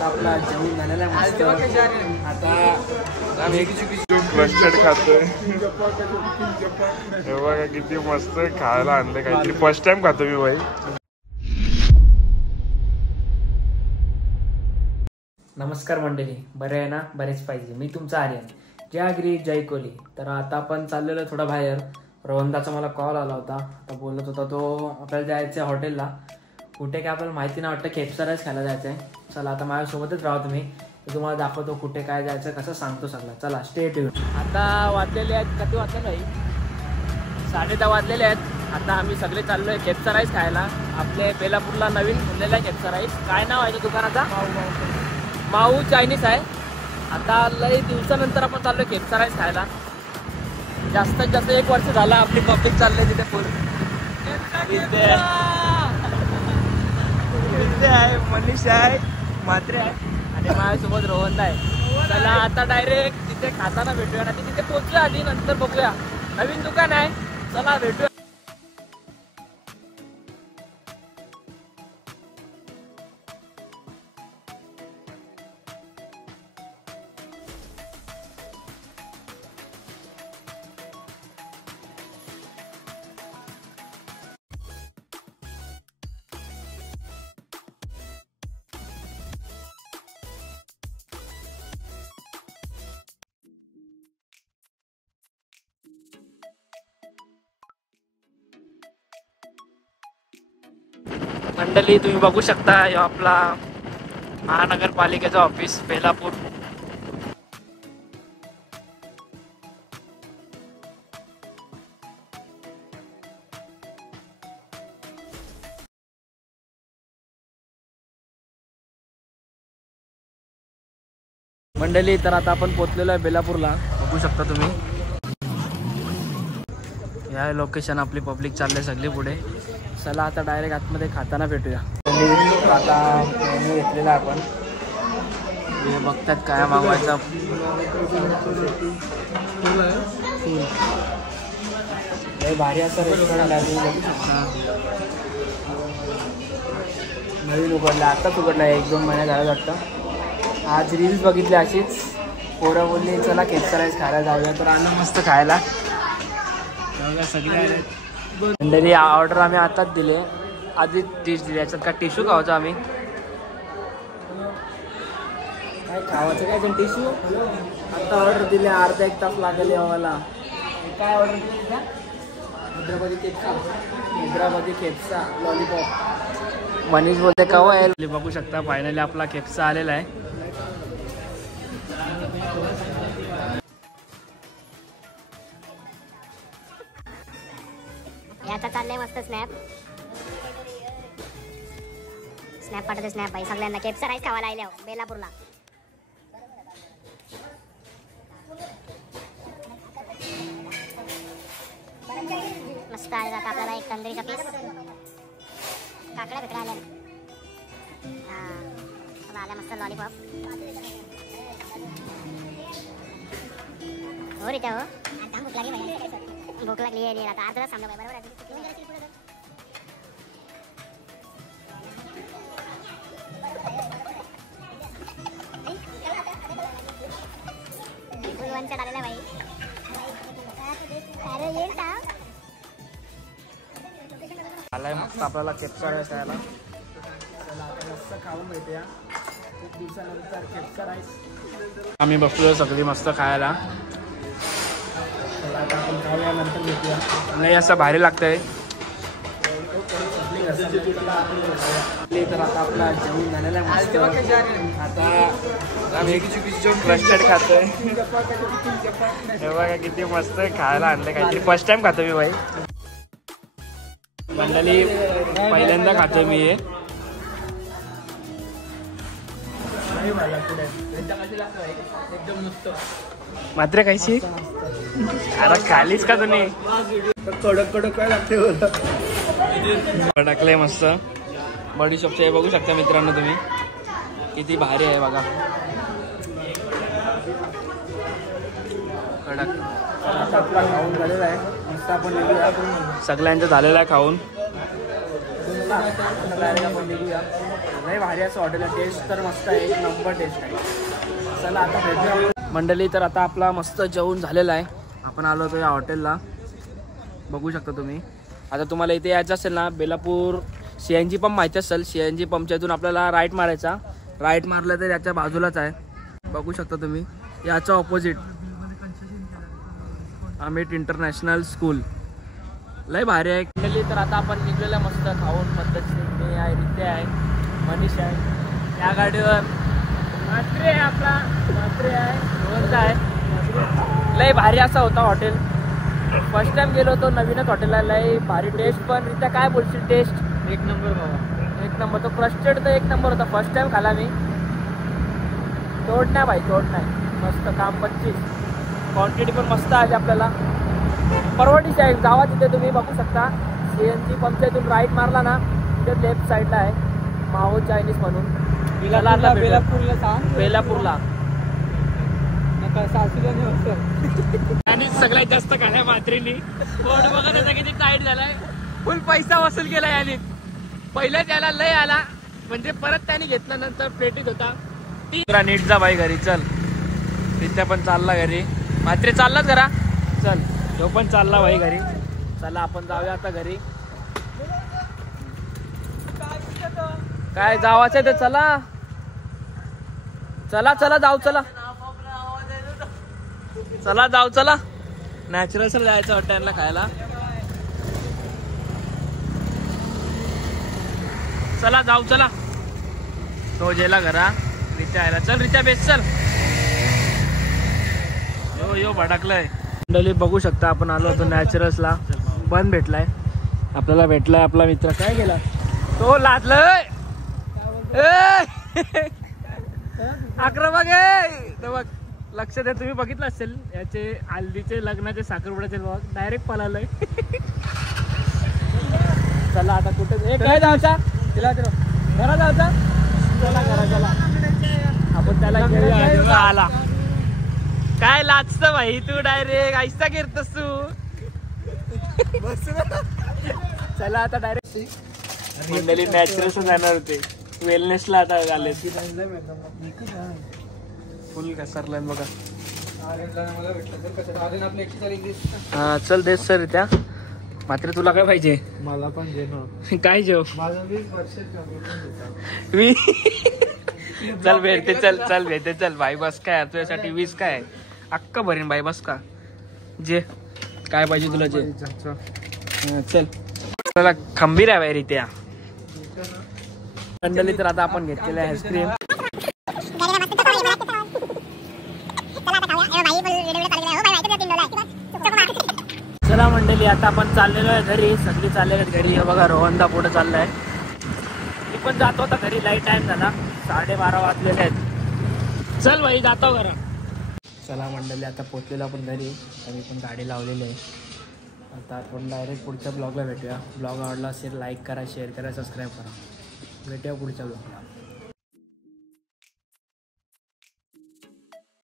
आता आपला जेवण झालेला आहे मस्त. आता कस्टर्ड खातोय. हे बघा किती मस्त खायला आणलं काहीतरी. फर्स्ट टाइम खातो मी भाई. नमस्कार मंडळी, बरे आहे ना? बरेच पाहिजे. मी तुमचा आर्यन. जय गिरी जय कोहली. तर आता आपण चाललेलो थोडा बाहेर. रोहनदाचा मला कॉल आला होता. आता बोलत होता तो आपल्याला जायचं आहे हॉटेलला. कुठे काय आपल्याला माहिती नाही, वाटतं खेपचा राईस खायला जायचं आहे. चला आता माझ्यासोबतच राहा तुम्ही, तुम्हाला दाखवतो कुठे काय जायचं, कसं सांगतो सगळं. चला स्टे ट्यून. आता वाजलेले आहेत, किती वाजले नाही, 10:30 वाजलेले आहेत. आता आम्ही सगळे चाललोय खेपचा राईस खायला. आपले बेलापूरला नवीन खुललेला आहे खेपचा राईस. काय नाव आहे दुकानाचा? माऊ चायनीज आहे. आता लई दिवसानंतर आपण चाललोय खेपचा राईस खायला. जास्तीत जास्त 1 वर्ष झाला आपली पब्लिक चाललंय तिथे फुल. आहे मनीष आहे, म्हात्रे आहे आणि माझ्यासोबत रोहन आहे. चला आता डायरेक्ट तिथे खाताना भेटूया ना. तिथे पोहोचूया आधी, नंतर बघूया. नवीन दुकान आहे, चला भेटूया. मंडळी तुम्ही बघू शकता, आपला महानगरपालिकेचं ऑफिस बेलापूर. मंडळी तर आता आपण पोहोचलेलो आहे बेलापूरला. बघू शकता तुम्ही, या लोकेशन आपली पब्लिक चालले सगळी पुढे. चला आता डायरेक्ट आतमध्ये खाताना भेटूया. आता मेनू घेतलेला आपण, हे बघतात काय मागवायचं. लय भारी असं रेस्टॉरंट आहे, तुम्ही बघू शकता. नवीन उघडलं, आत्ताच उघडलं आहे, 1-2 महिने झालं वाटतं. आज रील्स बघितली अशीच, पोरं बोलली चला खेपचा राईस खायला जाऊया. तर आणा मस्त खायला. सगळे मंडळी ऑर्डर आम्ही आताच दिले, आधीच डिश दिली. याच्यात का टिश्यू खावायचा आम्ही, काय खावायचं काय पण टिश्यू. आता ऑर्डर दिले, अर्धा 1 तास लागेल आम्हाला. काय ऑर्डर दिली का? हैदराबादी खेपचा लॉलीपॉप. मनीष बोलते कवा आहे. बघू शकता फायनली आपला खेपचा आलेला आहे. याचा चाललंय मस्त स्नॅप पाठवते. स्नॅप भाई सगळ्यांना खेपचा राईस खावा लागल्या बेलापूरला. मस्त आले जात आपल्याला एक तंदुरीचा पीस. काकड्या भेटल्या आल्या. हा आल्या मस्त लॉलीपॉप. हो रे त्या हो, भूक लागली आहे. आता अर्धा तास थांबलो बरोबर आहे. आलाय मस्त आपल्याला खेपचा राईस खायला. चला आता मस्त खाऊन भेटूया. खूप दिवसानंतर खेपचा राईस आम्ही बसलोय सगळी मस्त खायला. चला आता आपण खाऊया, नंतर भेटूया. नाही असं भारी लागतंय. तर आता आपला जेवण झालेला आहे मस्त. आता आम्ही कस्टर्ड खातोय. हे बघा किती मस्त खायला आणलं काहीतरी. फर्स्ट टाइम खातो मी भाई. मंडळी पहिल्यांदा खातोय मी हे. मात्र कायची अरे खालीच का तुम्ही? कडक कडक काय लागते. टाकलंय मस्त बडीशॉपचं. हे बघू शकता मित्रांनो तुम्ही, किती भारी आहे बघा. कडक आपला खाऊन झालेला आहे मस्त. आपण निघूया, सगळ्यांचं झालेलं आहे खाऊन. आपण निघूया. लय भारी असं हॉटेल आहे. टेस्ट तर मस्त आहे, एक नंबर टेस्ट आहे. चला आता भेटूया मंडळी. तर आता आपला मस्त जेवण झालेला आहे. आपण आलो होतो या हॉटेलला, बघू शकता तुम्ही. आता तुम्हाला इथे यायचं असेल ना, बेलापूर CNG पंप माहिती असेल. CNG पंपच्या इथून आपल्याला राईट मारायचा. राईट मारलं तर याच्या बाजूलाच आहे, बघू शकता तुम्ही. याच्या ऑपोजिट अमित इंटरनॅशनल स्कूल, लय भारी आहे. तर आता आपण निघलेलं आहे मस्त खाऊन पद्धतशीर. मी आहे, रित्या आहे, मनीष आहे. या गाडीवर मात्रे आहे, आपला मात्रे आहे, रोहनचा आहे. लय भारी असा होता हॉटेल. फर्स्ट टाइम गेलो होतो नवीनच हॉटेलला. लय भारी टेस्ट पण. रित्या काय बोलशील? टेस्ट एक नंबर बाबा, एक नंबर. तो क्रस्टेड तर एक नंबर होता. फर्स्ट टाइम खाला मी. तोड नाही भाई, तोड नाही. मस्त काम 25. क्वांटिटी पण मस्त आहे आपल्याला. परवडीची आहे. जावा तिथे तुम्ही बघू शकता. CNG पंपच्या इथून राईट मारला ना, तिथे लेफ्ट साईडला आहे माहो चायनीज म्हणून. बेलापूरला सांग. बेलापूरला सासूला नाही आणि सगळ्यात जास्त खाल्लाय मात्रेनी. पोट बघा त्याचा किती टाईट झालाय. फुल पैसा वसूल केला याने. पहिल्या त्याला लय आला, म्हणजे परत त्याने घेतल्यानंतर प्लेटीत होता. नीट जा बाई घरी. चल तिथे पण चालला घरी. मात्रे चाललाच घरा. चल तो पण चालला भाई घरी. चला आपण जाऊया आता घरी. काय जावाचं ते? चला चला चला जाऊ. चला चला जाऊ. चला नॅचरल सर जायचं हॉटेलला खायला. चला जाऊ. चला तो जेला घरा. रिचा आयला. चल रिचा बेस. चल यो भडकलाय. मंडळी बघू शकता आपण आलो होतो नॅचरल्सला. बंद भेटलाय आपल्याला. भेटलाय आपला मित्र. काय केला तो? लादलंय. आक्रमक आहे. बघ लक्ष द्या तुम्ही. बघितलं असेल याचे हल्दीचे लग्नाचे साखरपुड्याचे बघ. डायरेक्ट पळालंय. चला आता कुठे काय जायचा? तिला घरा जायचा. चला घरा. चला आपण त्याला घेऊया. आला काय लाजत भाई तू? डायरेक्ट ऐसा करतोस तू. चला आता डायरेक्ट मंडळी नॅचरल्स जाणार होते. वेलनेसला आता आले. फुल घसरलाय बघा. हा चल देस सर. त्या मात्र तुला काय पाहिजे? मला पण दे ना. काय जेव? माझं 20 वर्ष चल भेटते. चल चल भेटते. चल भाई बस. काय तुझ्यासाठी 20 काय अक्का भरीन भाई. बस का जे काय पाहिजे तुला जे. चल तुला खंबीर आहे भाई रित्या. मंडळी तर आता आपण घेतलेलं आहे आईस्क्रीम. चला मंडळी आता आपण चाललेलो आहे घरी. सगळी चाललेली आहेत घरी. हे बघा रोहनदा पुढे चाललाय. मी पण जातो आता घरी. लाईट टाइम झाला. 12:30 वाजलेले आहेत. चल भाई जातो घरा. चला मंडळी आता पोचलेलो आपण घरी. तरी पण गाडी लावलेली आहे. आता आपण डायरेक्ट पुढच्या ब्लॉगला भेटूया. ब्लॉग आवडला असेल लाईक करा, शेअर करा, सबस्क्राईब करा. भेटूया पुढच्या ब्लॉगला.